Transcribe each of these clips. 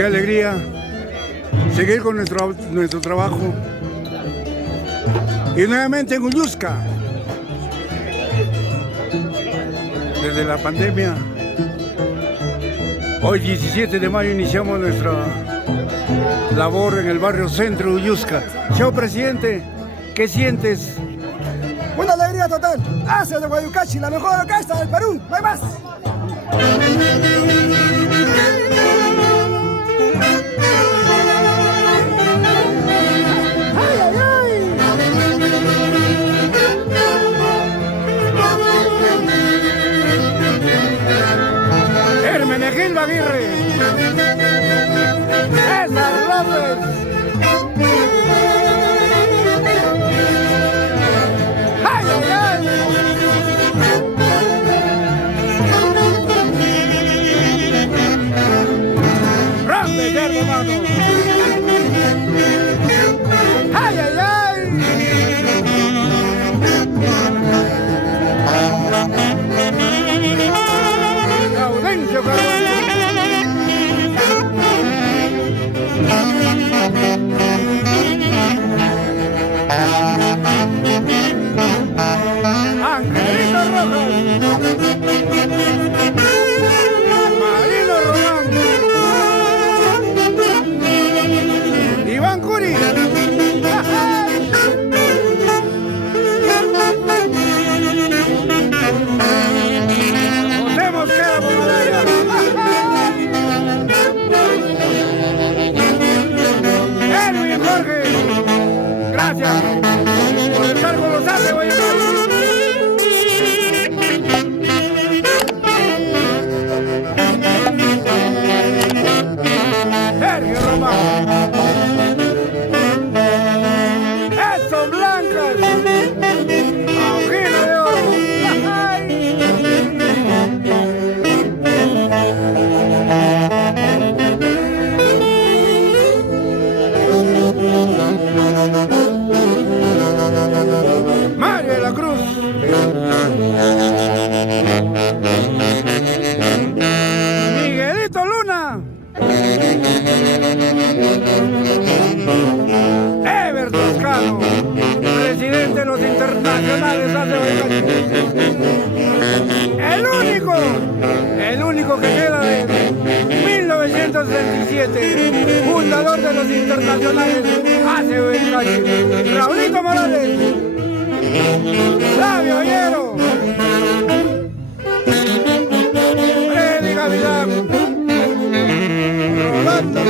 Qué alegría seguir con nuestro trabajo. Y nuevamente en Uyusca, desde la pandemia. Hoy 17 de mayo iniciamos nuestra labor en el barrio Centro Uyusca. Señor presidente, ¿qué sientes? Una alegría total. Hace de Guayucachi la mejor orquesta del Perú. No hay más. Hermenegildo Aguirre, César López, ¡ay, ay, ay! ¡Ron Bellardo, mano! ¡Ay, ay, ay! Gaudencio Carvalho. Angelito Rojas, Marino Román, Iván Curi, José Mosquera Pomadera, Erwin Jorge, gracias por estar con los Hace Guayucachi. Sergio Román, Edson Blancas, Augino de Oro, Mario de la Cruz, Miguelito Luna, Ever Toscano, presidente de los internacionales Hace Guayucachi. El único que queda de 1967, fundador de los internacionales Hace Guayucachi, Raulito Morales, Flavio Ollero, Freddy Gavilán, Rolando.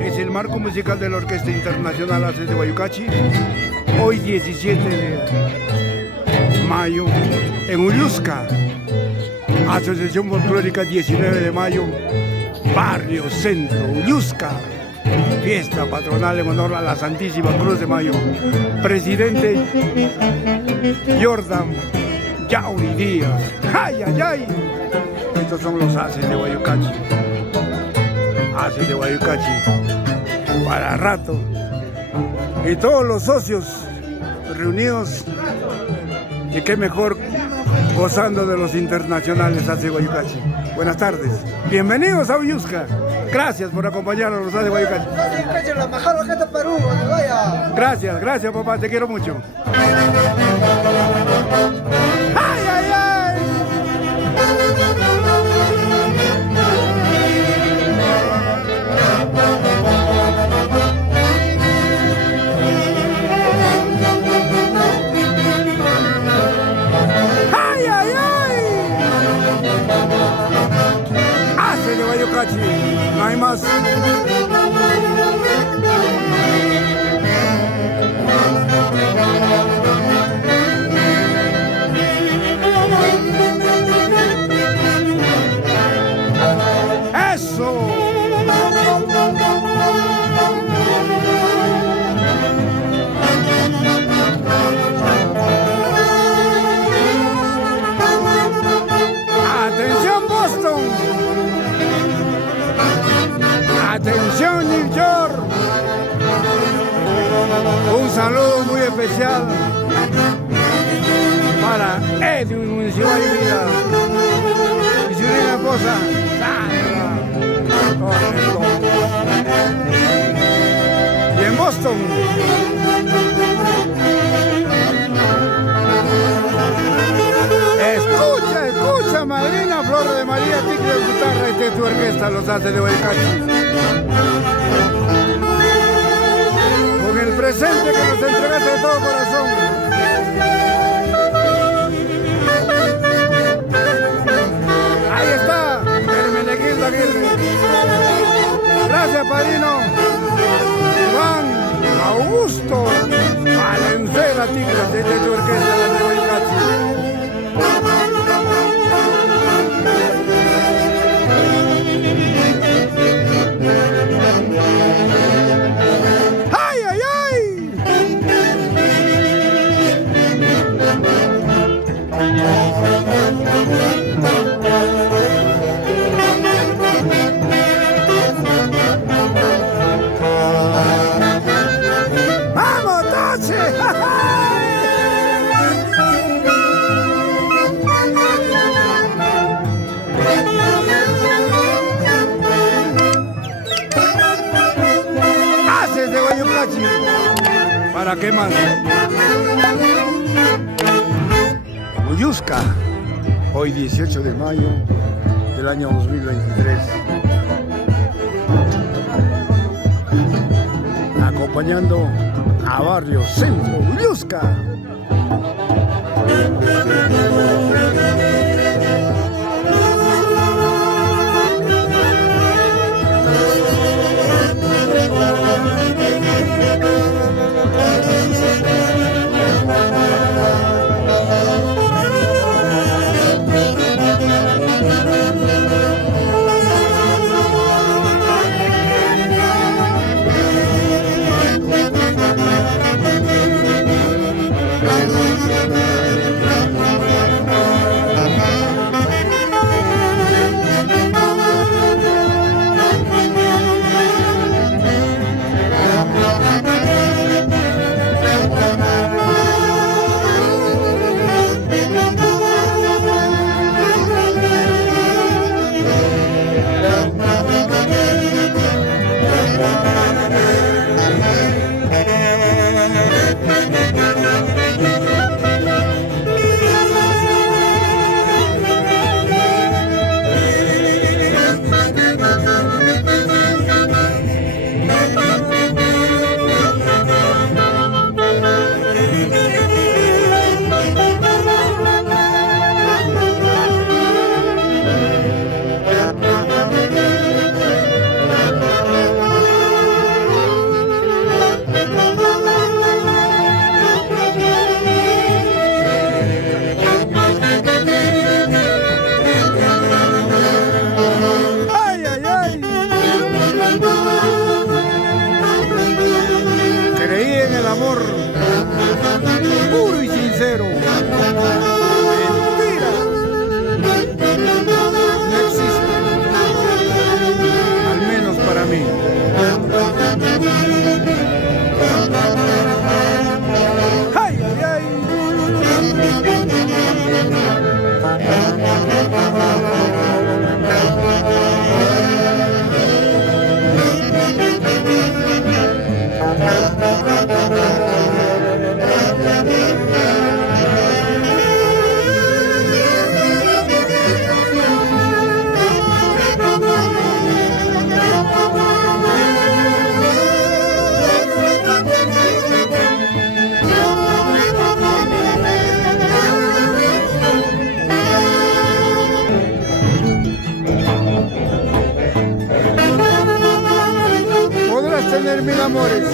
Es el marco musical de la Orquesta Internacional Hace de Guayucachi. Hoy 17 de mayo en Uyusca, Asociación Folclórica 19 de mayo, Barrio Centro, Uyusca. Fiesta patronal en honor a la Santísima Cruz de Mayo. Presidente Jordan Yauri Díaz. ¡Ay, ay, ay! Estos son los Haces de Guayucachi. Haces de Guayucachi. Para rato. Y todos los socios reunidos. Y qué mejor gozando de los internacionales Haces de Guayucachi. Buenas tardes. Bienvenidos a Uyusca. Gracias por acompañarnos a los Haces de Guayucachi. La mejor orquesta del Perú. Donde vaya. Gracias, gracias papá, te quiero mucho. ¡Ay, ay, ay! ¡Ay, ay, ay! Haces de Guayucachi, no hay más. ¡Eso! ¡Atención Boston! ¡Atención New York! Un saludo muy especial para Edwin Municipal y Vida y su niña Mendoza. Y en Boston. Escucha, madrina Flor de María, tigre de guitarra, y tu orquesta los hace de Huaycachi. Con el presente que nos entregaste de todo corazón. Ahí está, Hermenegildo Aguirre. Gracias, padrino. Juan Augusto Valenzuela, tigres de tu orquesta, la de Huaycachi. ¡Ay, ay, ay! ¡Vamos, Tache! ¡Haces de Huaycachi! ¿Para qué más? Uyusca, hoy 18 de mayo del año 2023. Acompañando a Barrio Centro, Uyusca. Puro y sincero. Mentira. No existe. Al menos para mí. ¡Ay, ay, ay! Podrás tener mil amores.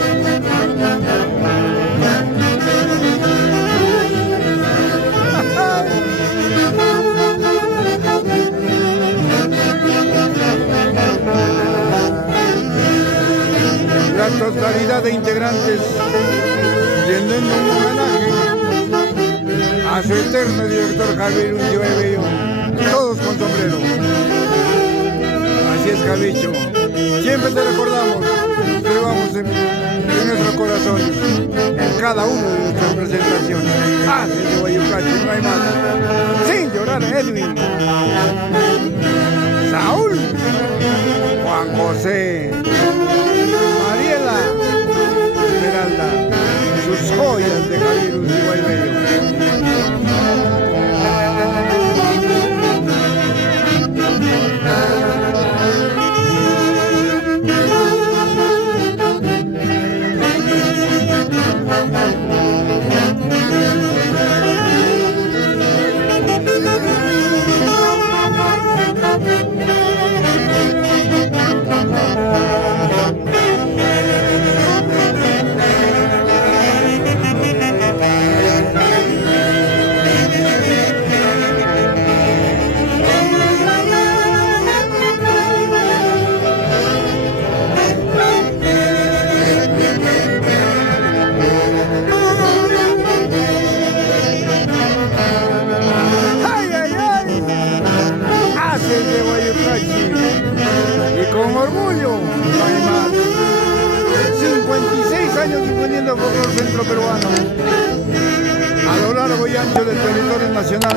La totalidad de integrantes rinden un homenaje a su eterno director Javier Undio Bello, todos con sombrero. Así es, Javicho. Siempre te recordamos, te llevamos en nuestros corazones, en cada una de nuestras presentaciones. Haces de Huaycachi, no hay más. Sin llorar, Edwin. Saúl, Juan José, Mariela, Esmeralda, sus joyas de Javier Uruguay Bello. De Guayucachi y con orgullo Aymar, 56 años difundiendo el folclore centro peruano a lo largo y ancho del territorio nacional.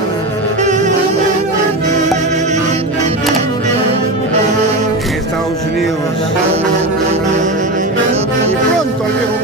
En Estados Unidos y pronto al viejo